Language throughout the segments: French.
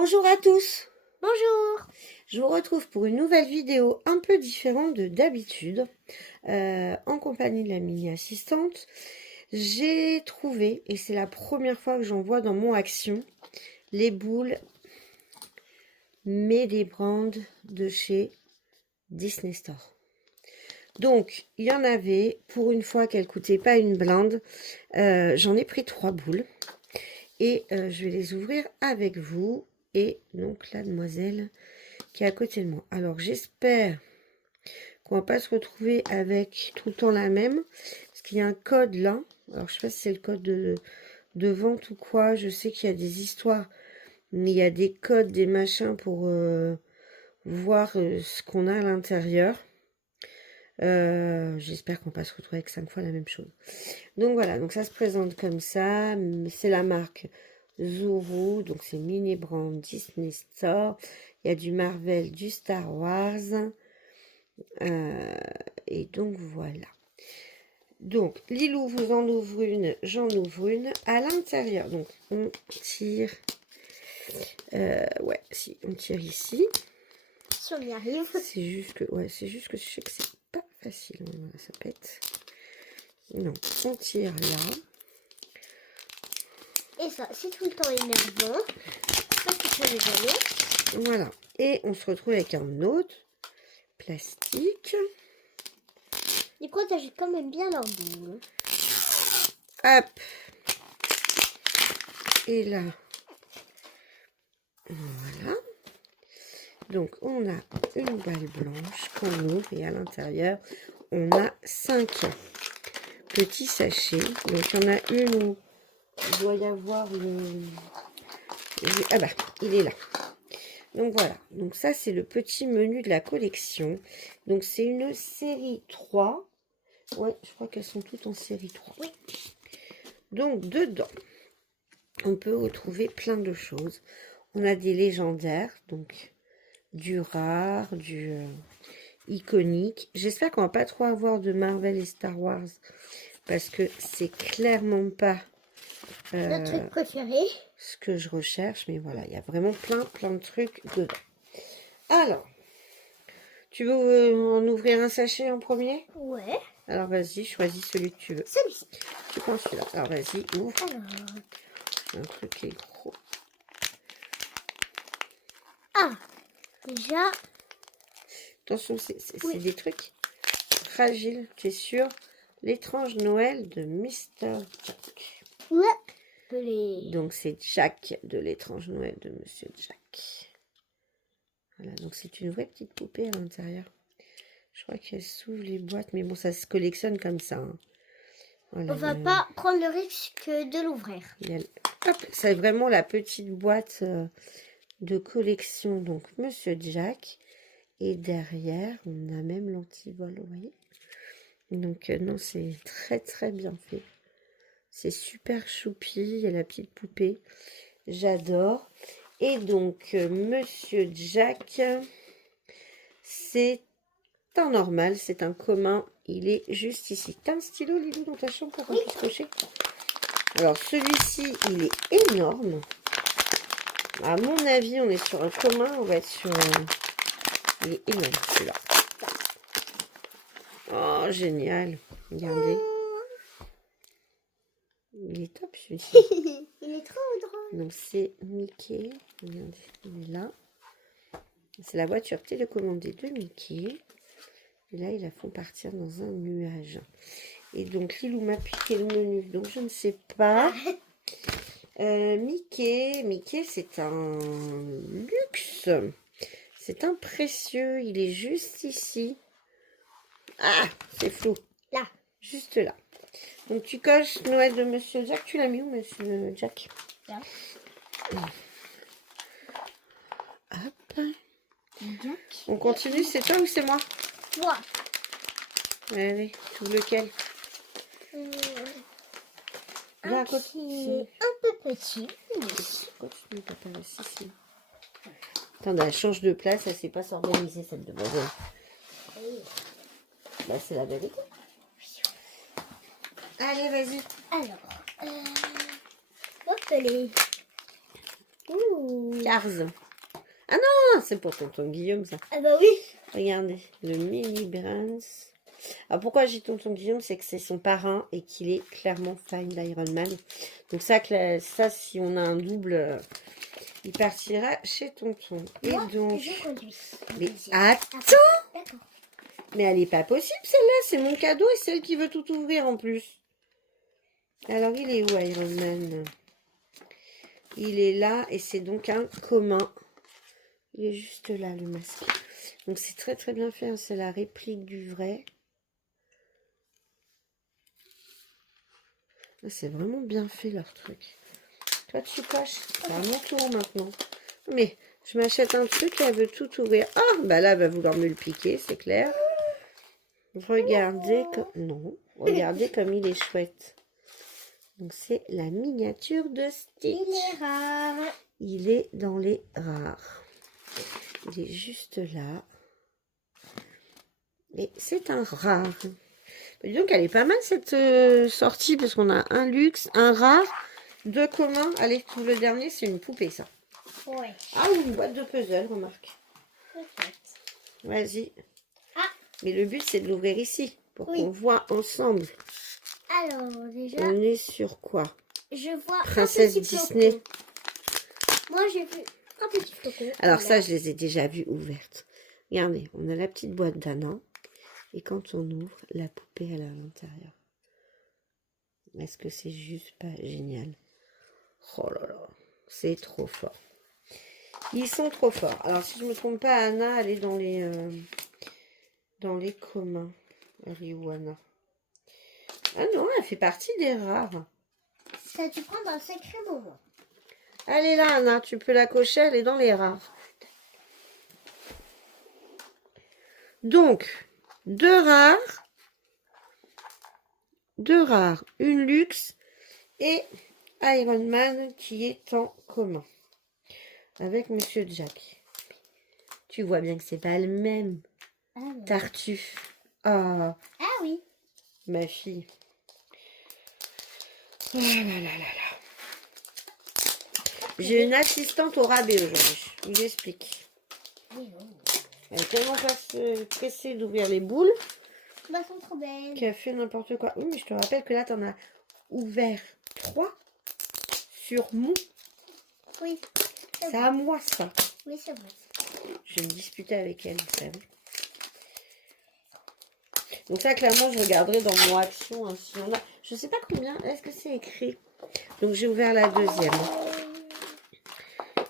Bonjour à tous, Bonjour. je vous retrouve pour une nouvelle vidéo un peu différente de d'habitude, en compagnie de la mini-assistante. J'ai trouvé, et c'est la première fois que j'en vois dans mon Action, les boules Médébrandt de chez Disney Store. Donc, il y en avait, pour une fois qu'elles ne coûtaient pas une blinde, j'en ai pris 3 boules. Et je vais les ouvrir avec vous. Et donc la demoiselle qui est à côté de moi. Alors j'espère qu'on va pas se retrouver avec tout le temps la même. Parce qu'il y a un code là. Alors je sais pas si c'est le code de vente ou quoi. Je sais qu'il y a des histoires. Mais il y a des codes, des machins pour voir ce qu'on a à l'intérieur. J'espère qu'on va pas se retrouver avec 5 fois la même chose. Donc voilà, donc ça se présente comme ça. C'est la marque Zuru, donc c'est Médébrandt Disney Store. Il y a du Marvel, du Star Wars. Et donc voilà. Donc Lilou vous en ouvre une, j'en ouvre une. À l'intérieur, donc on tire. Ouais, si on tire ici. Si on y arrive. C'est juste que, ouais, c'est juste que je sais que c'est pas facile. Voilà, ça pète. Non, on tire là. Et ça, c'est tout le temps énervant. Parce que je vais aller. Voilà. Et on se retrouve avec un autre plastique. Ils protègent quand même bien leur boule. Hop. Et là. Voilà. Donc, on a une balle blanche qu'on ouvre et à l'intérieur, on a 5 petits sachets. Donc, il y en a une où il doit y avoir le... Ah bah, il est là. Donc, voilà. Donc, ça, c'est le petit menu de la collection. Donc, c'est une série 3. Ouais, je crois qu'elles sont toutes en série 3. Oui. Donc, dedans, on peut retrouver plein de choses. On a des légendaires, donc du rare, du iconique. J'espère qu'on va pas trop avoir de Marvel et Star Wars, parce que c'est clairement pas Notre truc préféré. ce que je recherche. Mais voilà, il y a vraiment plein de trucs dedans. Alors, tu veux en ouvrir un sachet en premier? Ouais. Alors vas-y, choisis celui que tu veux. Celui-ci. Tu prends celui-là. Alors vas-y, ouvre. Alors. Un truc qui est gros. Ah. Déjà. Attention, c'est Oui. des trucs fragiles. Tu es sûr? L'étrange Noël de Mr. Jack. Ouais. Les... Donc c'est Jack de l'étrange Noël de Monsieur Jack. Voilà, donc c'est une vraie petite poupée à l'intérieur. Je crois qu'elle s'ouvre les boîtes, mais bon, ça se collectionne comme ça. Hein. Voilà, On va pas prendre le risque de l'ouvrir. Hop, c'est vraiment la petite boîte de collection, donc Monsieur Jack. Et derrière, on a même l'antivol, vous voyez. Donc non, c'est très bien fait. C'est super choupi, il y a la petite poupée. J'adore. Et donc, Monsieur Jack, c'est un normal, c'est un commun. Il est juste ici. T'as un stylo, Lilou, dans ta chambre pour qu'on puisse cocher? Alors, celui-ci, il est énorme. À mon avis, on est sur un commun. On va être sur un... Il est énorme, celui-là. Oh, génial. Regardez. Il est top, celui-ci. Il est trop drôle. Donc, c'est Mickey. Regardez, il est là. C'est la voiture télécommandée de Mickey. Et là, ils la font partir dans un nuage. Et donc, Lilou m'a piqué le menu. Donc, je ne sais pas. Mickey, c'est un luxe. C'est un précieux. Il est juste ici. Ah, c'est flou. Là. Juste là. Donc, tu coches Noël de Monsieur Jack. Tu l'as mis où, Monsieur Jack? Là. Hop. Donc. On continue, c'est toi ou c'est moi? Moi. Allez, tout lequel? Un qui est un peu petit. Continue, papa, si. Attends, elle change de place, elle sait pas s'organiser, cette demoiselle. Bah, c'est la vérité. Allez, vas-y. Alors. Hop, les... Ouh. Cars. Ah non, c'est pour tonton Guillaume ça. Ah bah oui. Regardez, le Mini Brands. Alors pourquoi j'ai tonton Guillaume, c'est que c'est son parrain et qu'il est clairement fan d'Iron Man. Donc ça, si on a un double, il partira chez tonton. Et Moi, donc, je conduis. mais Ah, attends, d'accord. mais elle est pas possible celle-là, c'est mon cadeau et celle qui veut tout ouvrir en plus. Alors il est où Iron Man? Il est là et c'est donc un commun. Il est juste là le masque. Donc c'est très très bien fait, hein. C'est la réplique du vrai. C'est vraiment bien fait leur truc. Toi tu coches. C'est à mon tour maintenant. Mais je m'achète un truc et elle veut tout ouvrir. Ah bah là elle va vouloir me le piquer, c'est clair. Regardez comme... Non. Regardez comme il est chouette. Donc c'est la miniature de Stitch. Il est rare. Il est dans les rares. Il est juste là. Et c'est un rare. Mais donc elle est pas mal cette sortie parce qu'on a un luxe, un rare, deux communs. Allez, tout le dernier c'est une poupée ça. Ouais. Ah, ou une boîte de puzzle, remarque. Peut-être. Vas-y. Ah. Mais le but c'est de l'ouvrir ici pour Oui. qu'on voit ensemble. Alors déjà, On est sur quoi? je vois Princesse un petit Disney. flocon. Moi j'ai vu un petit flocon. Alors Voilà. ça, je les ai déjà vues ouvertes. Regardez, on a la petite boîte d'Anna. Et quand on ouvre, la poupée, elle est à l'intérieur. Est-ce que c'est juste pas génial? Oh là là, c'est trop fort. Ils sont trop forts. Alors, si je me trompe pas, Anna, elle est dans les communs. Elle est où, Anna? Ah non, elle fait partie des rares. Ça tu prends un sacré moment. Elle est là, Anna. Tu peux la cocher, elle est dans les rares. Donc, deux rares, une luxe et Iron Man qui est en commun avec Monsieur Jack. Tu vois bien que c'est pas le même. Ah, non. Tartuffe. Ah, Ah oui. ma fille. Oh là là là là. J'ai une assistante au rabais aujourd'hui. Je vous explique. Oui, non. Elle est tellement pressée d'ouvrir les boules Bah, elles sont trop belles. qu'elle fait n'importe quoi. Oui, mais je te rappelle que là, tu en as ouvert 3 sur mon. Oui. C'est à moi, ça. Oui, c'est vrai. Je vais me disputer avec elle, vous savez. Donc ça, clairement, je regarderai dans mon action, hein, si on a... Je sais pas combien. Est-ce que c'est écrit? Donc, j'ai ouvert la deuxième.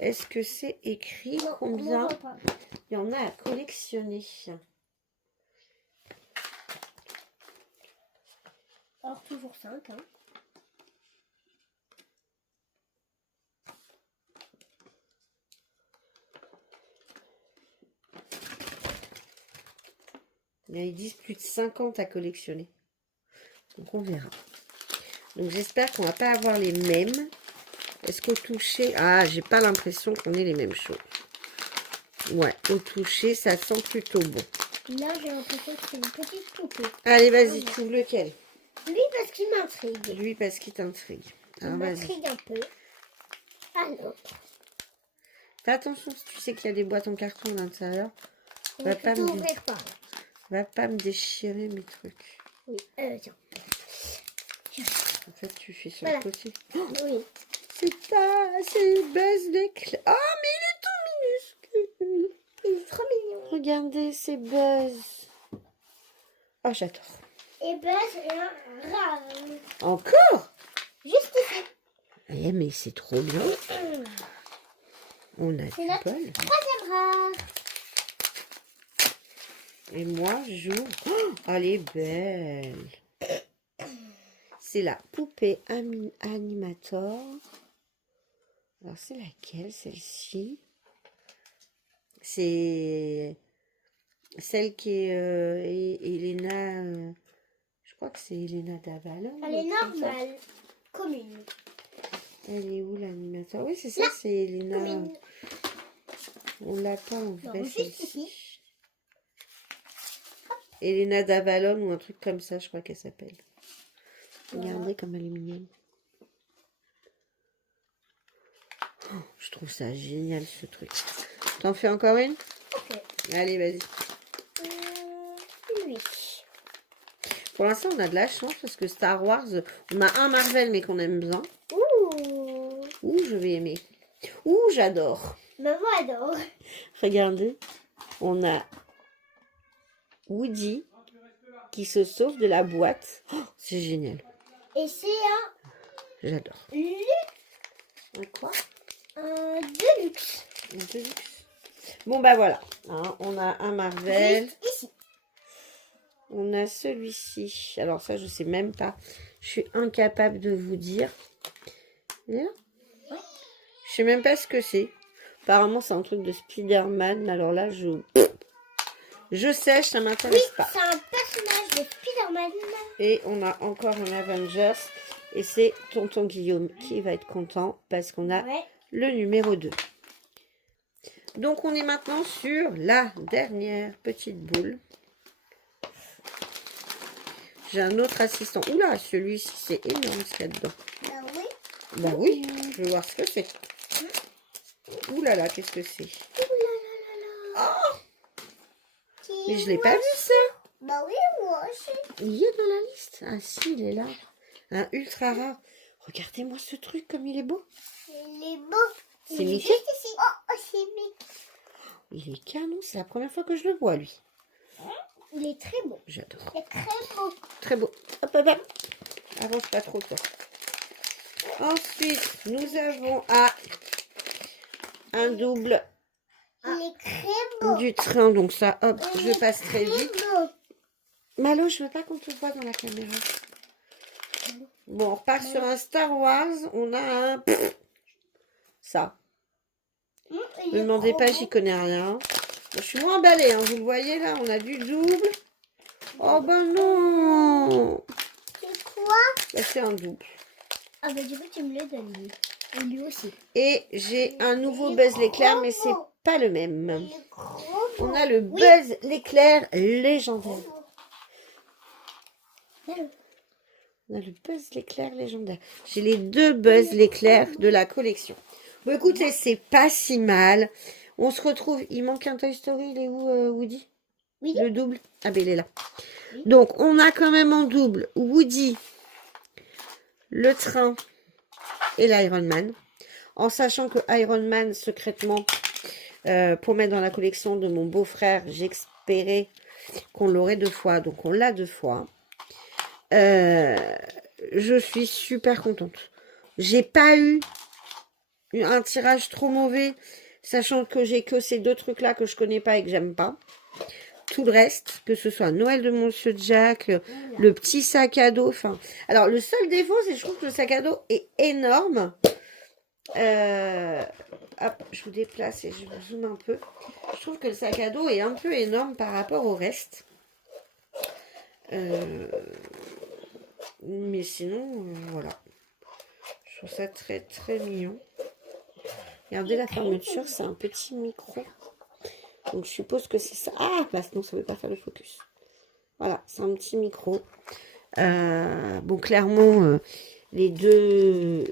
Est-ce que c'est écrit Non, combien on voit pas. il y en a à collectionner? Alors, toujours 5, hein. Ils disent plus de 50 à collectionner. Donc, on verra. Donc, j'espère qu'on va pas avoir les mêmes. Est-ce qu'au toucher... Ah, j'ai pas l'impression qu'on ait les mêmes choses. Ouais, au toucher, ça sent plutôt bon. Là, j'ai l'impression que c'est une petite poupée. Allez, vas-y, tu ouvres lequel? Lui, parce qu'il m'intrigue. Lui, parce qu'il t'intrigue. Il Alors, vas-y. m'intrigue un peu. Alors, Fais attention si tu sais qu'il y a des boîtes en carton à l'intérieur. on Va va pas plutôt me- ouvrir par là. Va pas me déchirer mes trucs. Oui, tiens. En fait, tu fais sur Voilà. le côté. Oui. C'est Buzz l'éclair. Oh, mais il est tout minuscule. Il est trop mignon. Regardez, c'est Buzz. Oh, j'adore. Et ben, c'est un rare. Encore? Juste ici. Eh, mais c'est trop bien. On a C'est du notre bol. troisième rare. Et moi, j'ouvre. Oh, elle est belle. C'est la poupée Animator. Alors, c'est laquelle, celle-ci? C'est celle qui est Elena. Je crois que c'est Elena d'Avalon. Elle est un truc comme ça. normale. Commune. Elle est où l'animateur? Oui, c'est ça, Là. c'est Elena. Commune. On l'a pas en vrai, Non, juste celle-ci. ici. Elena d'Avalon ou un truc comme ça, je crois qu'elle s'appelle. Voilà. Regardez comme elle est mignonne. Oh, je Je trouve ça génial ce truc. T'en fais encore une? Ok. Allez, vas-y. Lui. Pour l'instant, on a de la chance parce que Star Wars, on a un Marvel mais qu'on aime bien. Ouh. Ouh, je vais aimer. Ouh, j'adore. Maman adore. Regardez, on a Woody qui se sauve de la boîte. Oh, c'est génial. Et c'est J'adore. un Un quoi? un deluxe. Un deluxe. Bon, bah voilà. Hein, on a un Marvel. Juste ici. On a celui-ci. Alors ça, je sais même pas. Je suis incapable de vous dire. Là. Ouais. Je sais même pas ce que c'est. Apparemment, c'est un truc de Spider-Man. Alors là, je sèche, ça m'intéresse pas. C'est un personnage de Spider-Man. Et on a encore un Avengers. Et c'est Tonton Guillaume qui va être content parce qu'on a Ouais. le numéro 2. Donc, on est maintenant sur la dernière petite boule. J'ai un autre assistant. Oula, celui-ci, c'est énorme ce qu'il y a dedans. Bah oui. Bah oui, je veux voir ce que c'est. Oula là, qu'est-ce que c'est? Mais je l'ai pas vu ça. Bah oui, moi aussi. Il y est dans la liste. Ah si, il est là. Un ultra rare. Regardez-moi ce truc comme il est beau. Il est beau. C'est Il est Mickey? juste ici. Oh, c'est Mickey. Il est canon, c'est la première fois que je le vois lui. Il est très beau. J'adore. Il est très beau. Très beau. Hop, hop, hop. Avance pas trop toi. Ensuite, nous avons un double Il est très beau. du train. Donc ça, hop, Il je est passe très vite. beau. Malo, je veux pas qu'on te voit dans la caméra. Bon, on repart sur un Star Wars. On a un... Ça. Il Ne me est demandez trop pas, beau. j'y connais rien. Bon, je suis moins emballée, hein. Vous le voyez là, on a du double. Oh ben non. C'est quoi? Bah, c'est un double. Ah bah du coup tu me le donnes lui. Et lui aussi. Et j'ai un nouveau Buzz l'éclair, mais c'est pas le même. Il est trop beau. On a le Buzz l'éclair légendaire. On a le Buzz l'éclair légendaire. J'ai les deux Buzz l'éclair de la collection. Bon, écoutez, c'est pas si mal. On se retrouve. Il manque un Toy Story. Il est où, Woody? Oui. Le double. Ah, ben il est là. Oui. Donc, on a quand même en double Woody, le train et l'Iron Man. En sachant que Iron Man, secrètement, pour mettre dans la collection de mon beau-frère, j'espérais qu'on l'aurait 2 fois. Donc, on l'a 2 fois. Je suis super contente. J'ai pas eu un tirage trop mauvais, sachant que j'ai que ces 2 trucs là que je connais pas et que j'aime pas. Tout le reste, que ce soit Noël de Monsieur Jack, le petit sac à dos, enfin... Alors, le seul défaut, c'est que je trouve que le sac à dos est énorme. Hop, je vous déplace et je vous zoome un peu. Je trouve que le sac à dos est un peu énorme par rapport au reste. Mais sinon, voilà. Je trouve ça très très mignon. Regardez la fermeture, c'est un petit micro. Donc je suppose que c'est ça. Ah, bah non, ça ne veut pas faire le focus. Voilà, c'est un petit micro. Bon, clairement, les deux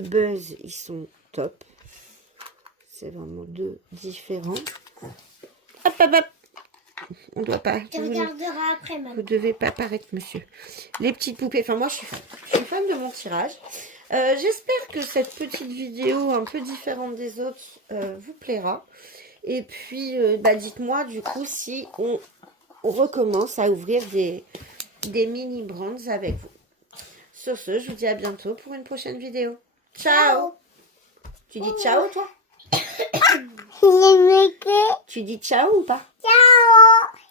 Buzz, ils sont top. C'est vraiment 2 différents. Hop, hop, hop. On doit pas. Tu regarderas après maman. Vous devez pas paraître, monsieur. Les petites poupées. Enfin, moi, je suis fan. Je suis fan de mon tirage. J'espère que cette petite vidéo un peu différente des autres vous plaira. Et puis, bah, dites-moi du coup si on recommence à ouvrir des mini brands avec vous. Sur ce, je vous dis à bientôt pour une prochaine vidéo. Ciao. Tu dis ciao, toi? Tu dis ciao ou pas? Ciao.